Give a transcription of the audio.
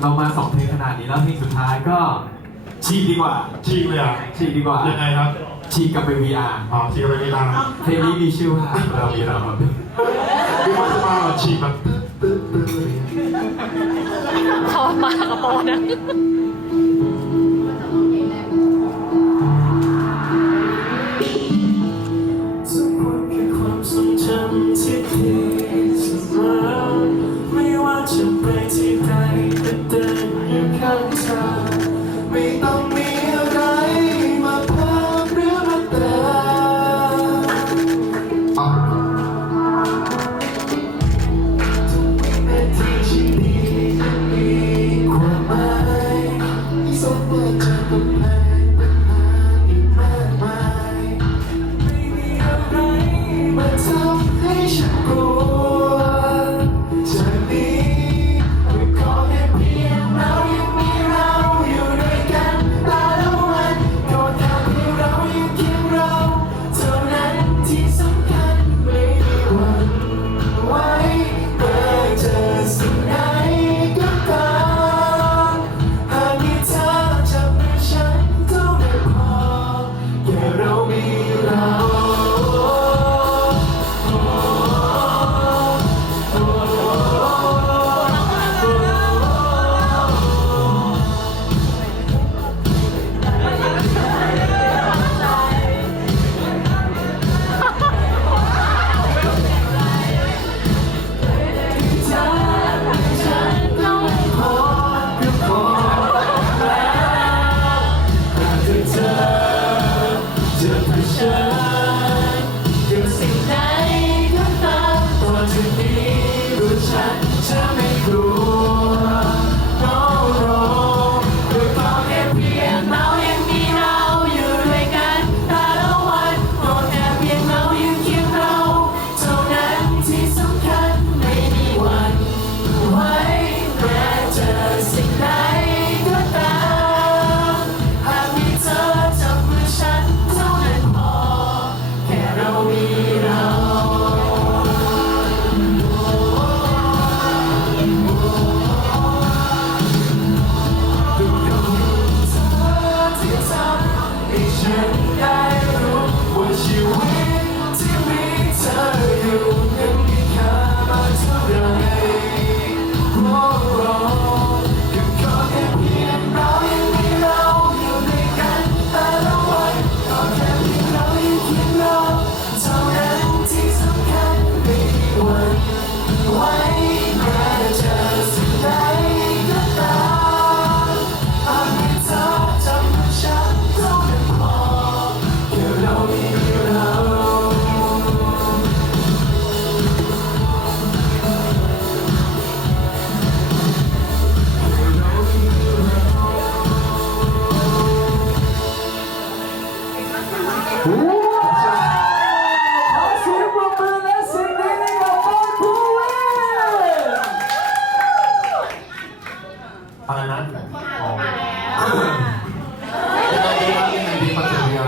เรามาสองเพลงขนาดนี้แล้วเพลงสุดท้ายก็ฉีกดีกว่าฉีกเลยอะฉีกดีกว่ายังไงครับฉีกกับไป VR อ๋อฉีกกับรไม่ไเพลงนี้มีชื่อว่าเรามีเราครับคือว่าจะมาแบบฉีกแบบตึ๊ดตึ๊ดตึ๊ดอะไรเงี้ย เขาปากกระโปรงนะ ฉันกลั me. อะไรนะอ๋อแล้วตอนนี้ว่ายังไดียว